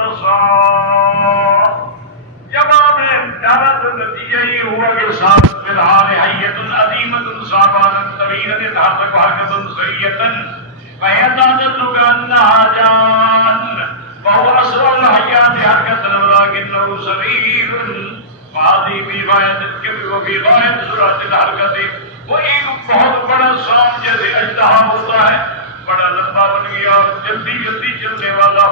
انتصار. جب آپ نے ڈالا تو نتیجہ یہ ہوا کہ ساتھ فی الحال حیۃ عظیمۃ صابرۃ طویلۃ تحرک حرکۃ سریۃ فیعتادت کأنها جان وهو اسرع الحیات حرکۃ ولكنه صغیر فهذه في غایۃ الکبر وفي غایۃ سرعۃ الحرکۃ. وہ ایک بہت بڑا سانپ جیسے اژدہا ہوتا ہے، بڑا لمبا بن گیا اور جلدی جلدی چلنے والا،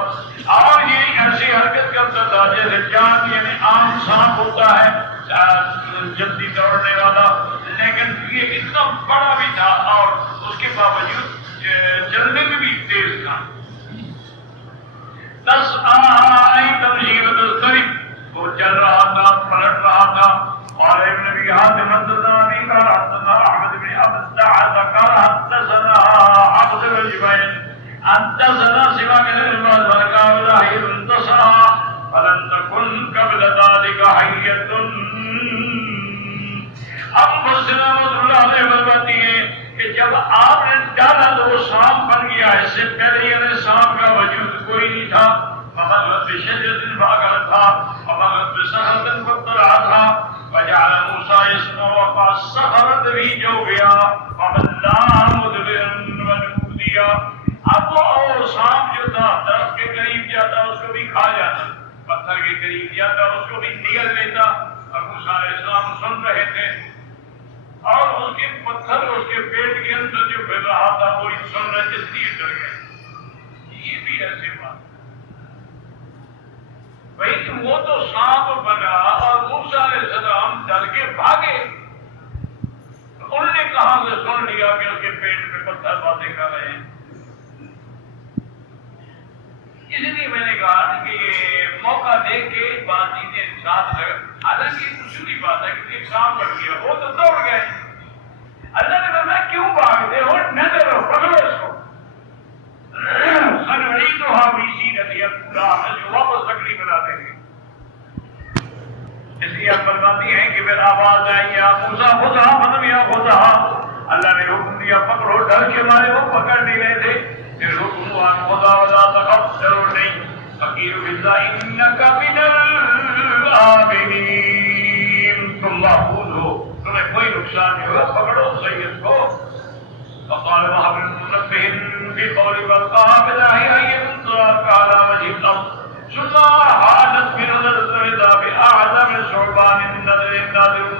اور یہ ایسی حرکت کرتا تھا جیسے جان یعنی عام سانپ ہوتا ہے جلدی دوڑنے والا، لیکن یہ اتنا بڑا بھی تھا اور اس کے باوجود چلنے میں بھی تیز تھا. تمشی وتضطرب، وہ چل رہا تھا، پلٹ رہا تھا. اور ابن ابی حاتم حدثنا ابی قال حدثنا احمد بن عبد الدعاء قال حدثنا عبد الجبين حدثنا سماك بن المعتمر قال لا انتصر فلن تكن قبل ذلك حية. اب مسلم اللہ علیہ فرماتی ہے کہ جب آپ نے ڈالا تو وہ سانپ بن گیا. اس سے پہلے یعنی سانپ کا وجود کوئی نہیں تھا. فمرت بشجرة فأكلت تھا، ومرت بصخرة فاطلعت تھا، وجعل موسى يسمع وقع الصخرة في جوفها فبلع مدبرا ونوديا. اب وہ سانپ جو تھا درخت کے قریب جاتا اس کو بھی کھا جاتا، پتھر کے قریب جاتا اس کو بھی نگل لیتا. اور موسیٰ علیہ السلام سن رہے تھے اور اس کے پتھر اس کے پیٹ کے اندر جو پھر رہا تھا وہ سن رہے تھے، اس لیے ڈر گئے. یہ بھی ایسی بات بھائی، وہ تو سانپ بنا اور موسیٰ علیہ السلام ڈر کے بھاگے. انہوں نے کہاں سے سن لیا کہ اس کے پیٹ میں پتھر باتیں کر رہے ہیں؟ اس لیے میں نے کہا کہ یہ موقع دیکھ کے بات چیزیں ساتھ لگ، حالانکہ دوسری بات ہے کہ ایک سانپ بن گیا وہ تو دوڑ گئے. اللہ نے فرمایا کیوں بھاگتے ہو؟ نظر ہو، پکڑو اس کو. سنعيدها في سيرتها الأولى، جو واپس تکلیف بنا دیں گے. اس لیے آپ فرماتی ہیں کہ پھر آواز آئی یا موسیٰ خذها فتم یا خذها. اللہ نے حکم دیا پکڑو، ڈر کے مارے وہ پکڑ نہیں رہے تھے. پھر حکم ہوا خذها ولا تخف، ڈرو نہیں. فقیر بالله انك من الآمنين، تم محفوظ ہو، تمہیں کوئی نقصان نہیں ہوگا. پکڑو سید کو. فقال وهب بن منبه في قول والقابل هي انتصار على وجه الارض ثم حادت من الرضا باعظم ثعبان النذر الناذر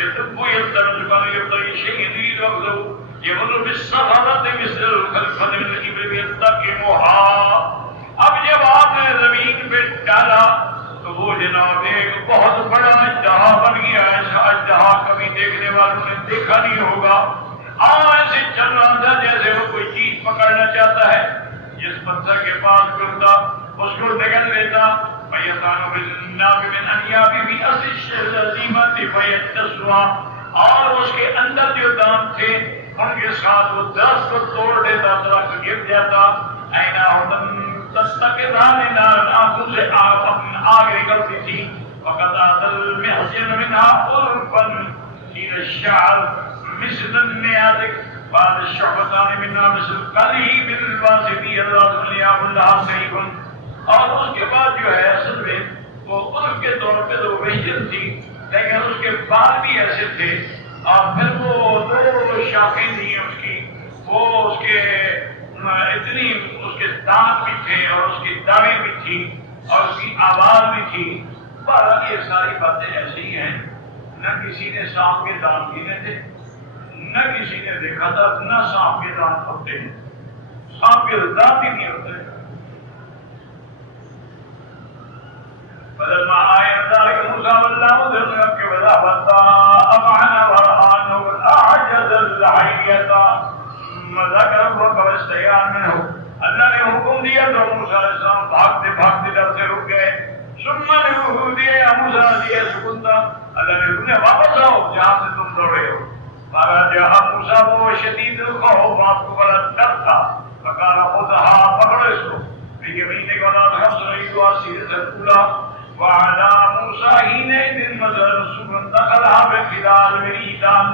يدب يلتمس كما يبتغي شيء يريد اخذه يمر بالصخرة مثل الخلفة من الابل يلتقمها. اب جب آپ نے زمین پہ ڈالا تو وہ جناب ایک بہت بڑا اژدہا بن گیا. ایسا اژدہا کبھی دیکھنے والوں نے دیکھا نہیں ہوگا. ایسے چل رہا تھا جیسے وہ کوئی چیز پکڑنا چاہتا ہے. جس پتھر کے پاس گرتا اس کو نگل لیتا. فَيَطَعْنُ بِالنَّابِ مِنْ أَنْيَابِهِ أَصْلِ الشَّجَرَةِ الْعَظِيمَةِ فَيَجْتَثُّهَا. اور اس کے اندر جو دام تھے ان کے ساتھ وہ درخت کو توڑ دیتا، درخت گر جاتا. عَيْنَاهُ تَسْتَقِرَّانِ نَارًا، آنکھوں سے آگ نکلتی تھی. وَقَطَعَتَ الْمِحْجَنَ مِنْهَا عُرْفًا إِلَى الشَّعْرِ مثل النيادك بعد الشعبتان منا مثل قلعه بالباسطي الراس الياب الله سيف. اور اس کے بعد جو ہے اصل میں وہ عرف کے طور پہ تو وحجن تھی، لیکن اس کے بال بھی ایسے تھے. اور پھر وہ دو شاخیں تھیں اس کی، وہ اس کے اتنی اس کے دانت بھی تھے اور اس کی داڑھی بھی تھی اور اس کی آواز بھی تھی. بہرحال یہ ساری باتیں ایسی ہیں. نہ کسی نے سانپ کے دانت گنے تھے، نہ کسی نے دیکھا تھا، نہ سانپ کے دانت ہوتے ہیں. سانپ کے دانت ہی نہیں ہوتے. فلما آئے ذلك موسى والله ذرك وذهب أمعنا ورآنه الأعجز الحية ذكر ربك واستيان منه. اللہ نے حکم دیا تو موسیٰ علیہ السلام بھاگتے بھاگتے ڈر سے رک گئے. ثم نودي يا موسى دیا سکون تھا. اللہ نے تمہیں واپس آؤ جہاں سے تم دوڑے ہو. فرجع موسیٰ وہ شدید الخوف، آپ کو بڑا ڈر تھا. فقال خذها، پکڑو اس کو. بيمينك ولا تخف رأيتها سيرة الأولى. وعلى موسى حينئذ مثل سبحا دخلها بخلال مريدان.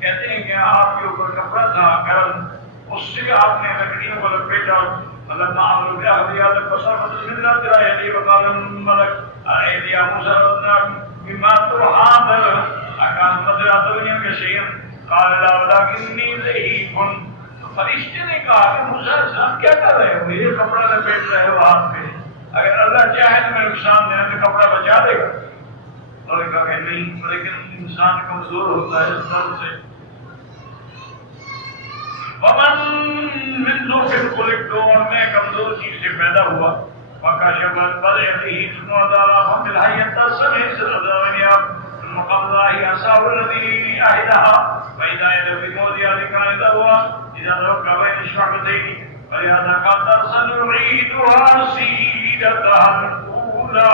کہتے ہیں کہ آپ کے اوپر کپڑا تھا گرم، اس سے آپ نے لکڑیوں کو لپیٹا فلما امروا باخذها فصرفت الفدرة الى يدي وقال الملك ايدي يا موسى مما تحاضر اكان مدرة من شيء قال لا ولكني ضعيف. فرشتے نے کہا کہ موسیٰ علیہ السلام کیا کر رہے ہو؟ یہ کپڑا لپیٹ رہے ہو ہاتھ پہ، اگر اللہ چاہے تو میں نقصان دینا تو کپڑا بچا دے گا. اور کہا کہ نہیں، لیکن انسان کمزور ہوتا ہے سر سے. ومن من ذوق خلقت، اور میں کمزور چیز سے پیدا ہوا. فکشفت بدیته ثم ضرب بالحیۃ السمع ثم قبض عصاه الذي أهلها فإذا يده بموضع كان ذروة إذا ذرب بين الشعبتين ولهذا قد سنعيدها سيرتها الأولى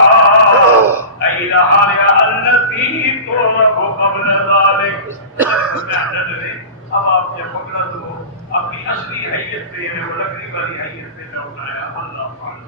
أي لحالها التي تعرف قبل ذلك. اب آپ نے فکرت کو اپنی اصلی حیت پہ، یعنی وہ لکڑی والی حیت پہ لوٹایا. اللہ تعالی